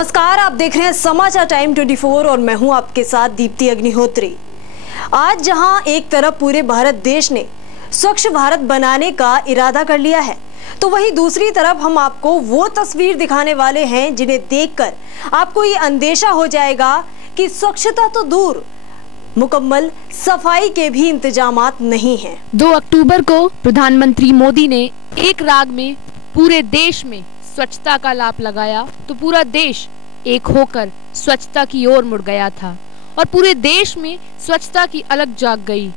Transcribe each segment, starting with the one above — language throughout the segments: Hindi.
नमस्कार, आप देख रहे हैं समाचार टाइम 24 और मैं हूं आपके साथ दीप्ति अग्निहोत्री। आज जहां एक तरफ पूरे भारत देश ने स्वच्छ भारत बनाने का इरादा कर लिया है, तो वहीं दूसरी तरफ हम आपको वो तस्वीर दिखाने वाले हैं जिन्हें देखकर आपको ये अंदेशा हो जाएगा कि स्वच्छता तो दूर, मुकम्मल सफाई के भी इंतजामात नहीं हैं। 2 अक्टूबर को प्रधानमंत्री मोदी ने एक राग में पूरे देश में स्वच्छता का लाप लगाया तो पूरा देश एक होकर स्वच्छता की ओर मुड़ गया था और पूरे देश में स्वच्छता की अलग जाग गई।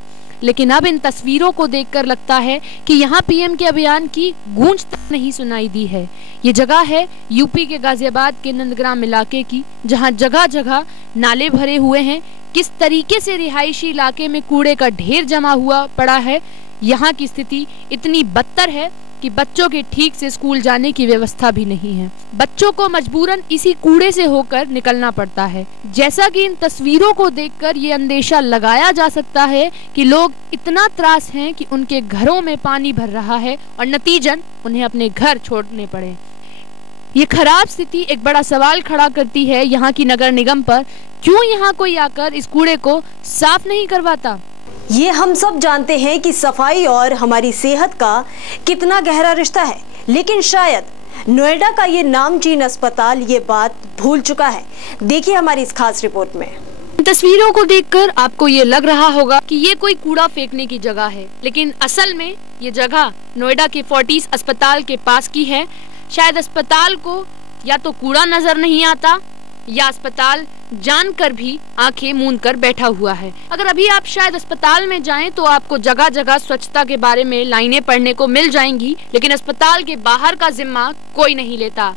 लेकिन अब इन तस्वीरों को देखकर लगता है कि यहाँ पीएम के अभियान की गूंज तक नहीं सुनाई दी है। ये जगह है यूपी के गाजियाबाद के नंदग्राम इलाके की, जहाँ जगह जगह नाले भरे हुए हैं। किस तरीके से रिहायशी इलाके में कूड़े का ढेर जमा हुआ पड़ा है। यहाँ की स्थिति इतनी बदतर है कि बच्चों के ठीक से स्कूल जाने की व्यवस्था भी नहीं है। बच्चों को मजबूरन इसी कूड़े से होकर निकलना पड़ता है। जैसा कि इन तस्वीरों को देखकर ये अंदेशा लगाया जा सकता है कि लोग इतना त्रास हैं कि उनके घरों में पानी भर रहा है और नतीजन उन्हें अपने घर छोड़ने पड़े। ये खराब स्थिति एक बड़ा सवाल खड़ा करती है यहाँ की नगर निगम पर। क्यों यहाँ कोई आकर इस कूड़े को साफ नहीं करवाता? ये हम सब जानते हैं कि सफाई और हमारी सेहत का कितना गहरा रिश्ता है, लेकिन शायद नोएडा का ये नामचीन अस्पताल ये बात भूल चुका है। देखिए हमारी इस खास रिपोर्ट में। तस्वीरों को देखकर आपको ये लग रहा होगा कि ये कोई कूड़ा फेंकने की जगह है, लेकिन असल में ये जगह नोएडा के फोर्टिस अस्पताल के पास की है। शायद अस्पताल को या तो कूड़ा नजर नहीं आता या अस्पताल जानकर भी आंखें मूंद कर बैठा हुआ है। अगर अभी आप शायद अस्पताल में जाएं तो आपको जगह जगह स्वच्छता के बारे में लाइनें पढ़ने को मिल जाएंगी, लेकिन अस्पताल के बाहर का जिम्मा कोई नहीं लेता।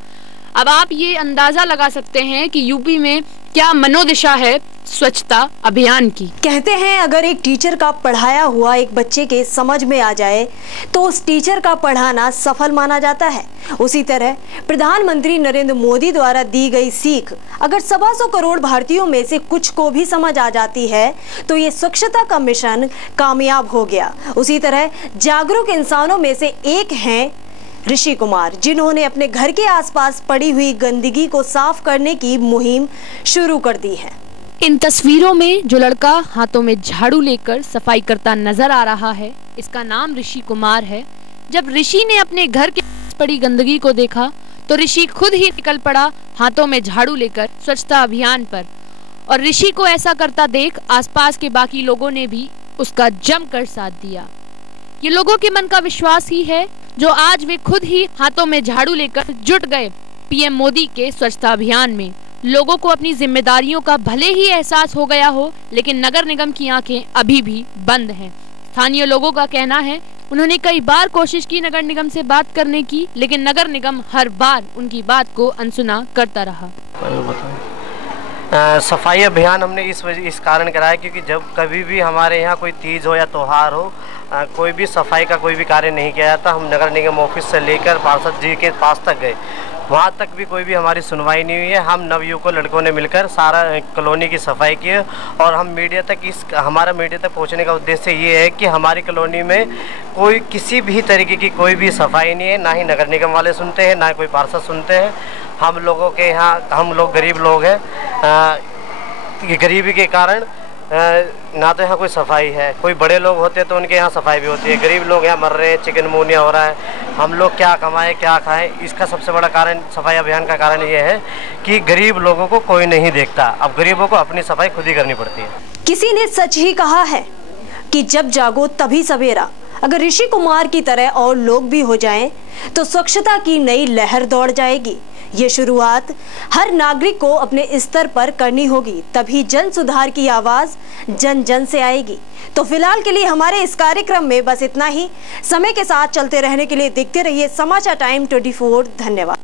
अब आप ये अंदाजा लगा सकते हैं कि यूपी में क्या मनोदशा है स्वच्छता अभियान की। कहते हैं अगर एक टीचर का पढ़ाया हुआ एक बच्चे के समझ में आ जाए तो उस टीचर का पढ़ाना सफल माना जाता है। उसी तरह प्रधानमंत्री नरेंद्र मोदी द्वारा दी गई सीख अगर 125 करोड़ भारतीयों में से कुछ को भी समझ आ जाती है तो ये स्वच्छता का मिशन कामयाब हो गया। उसी तरह जागरूक इंसानों में से एक हैं ऋषि कुमार, जिन्होंने अपने घर के आसपास पड़ी हुई गंदगी को साफ करने की मुहिम शुरू कर दी है। इन तस्वीरों में जो लड़का हाथों में झाड़ू लेकर सफाई करता नजर आ रहा है, इसका नाम ऋषि कुमार है। जब ऋषि ने अपने घर के पास पड़ी गंदगी को देखा तो ऋषि खुद ही निकल पड़ा हाथों में झाड़ू लेकर स्वच्छता अभियान पर। और ऋषि को ऐसा करता देख आसपास के बाकी लोगों ने भी उसका जमकर साथ दिया। ये लोगों के मन का विश्वास ही है जो आज वे खुद ही हाथों में झाड़ू लेकर जुट गए पीएम मोदी के स्वच्छता अभियान में। लोगों को अपनी जिम्मेदारियों का भले ही एहसास हो गया हो, लेकिन नगर निगम की आंखें अभी भी बंद हैं। स्थानीय लोगों का कहना है उन्होंने कई बार कोशिश की नगर निगम से बात करने की, लेकिन नगर निगम हर बार उनकी बात को अनसुना करता रहा। सफाई अभियान हमने इस कारण कराया क्योंकि जब कभी भी हमारे यहाँ कोई तीज हो या त्योहार हो, कोई भी सफाई का कोई भी कार्य नहीं किया जाता। हम नगर निगम ऑफिस से लेकर पार्षद जी के पास तक गए, वहाँ तक भी कोई भी हमारी सुनवाई नहीं हुई है। हम नवयुवकों लड़कों ने मिलकर सारा कॉलोनी की सफाई की और हम मीडिया तक हमारा मीडिया तक पहुँचने का उद्देश्य ये है कि हमारी कॉलोनी में कोई किसी भी तरीके की कोई भी सफाई नहीं है। ना ही नगर निगम वाले सुनते हैं, ना कोई पार्षद सुनते हैं। हम लोगों के यहाँ हम लोग गरीब लोग हैं, गरीबी के कारण ना तो यहाँ कोई सफाई है। कोई बड़े लोग होते हैं तो उनके यहाँ सफाई भी होती है। गरीब लोग यहाँ मर रहे हैं, चिकनगुनिया हो रहा है। हम लोग क्या कमाएं क्या खाएं, इसका सबसे बड़ा कारण सफाई अभियान का कारण ये है कि गरीब लोगों को कोई नहीं देखता। अब गरीबों को अपनी सफाई खुद ही करनी पड़ती है। किसी ने सच ही कहा है कि जब जागो तभी सवेरा। अगर ऋषि कुमार की तरह और लोग भी हो जाएं तो स्वच्छता की नई लहर दौड़ जाएगी। ये शुरुआत हर नागरिक को अपने स्तर पर करनी होगी, तभी जन सुधार की आवाज जन जन से आएगी। तो फिलहाल के लिए हमारे इस कार्यक्रम में बस इतना ही। समय के साथ चलते रहने के लिए देखते रहिए समाचार टाइम 24। धन्यवाद।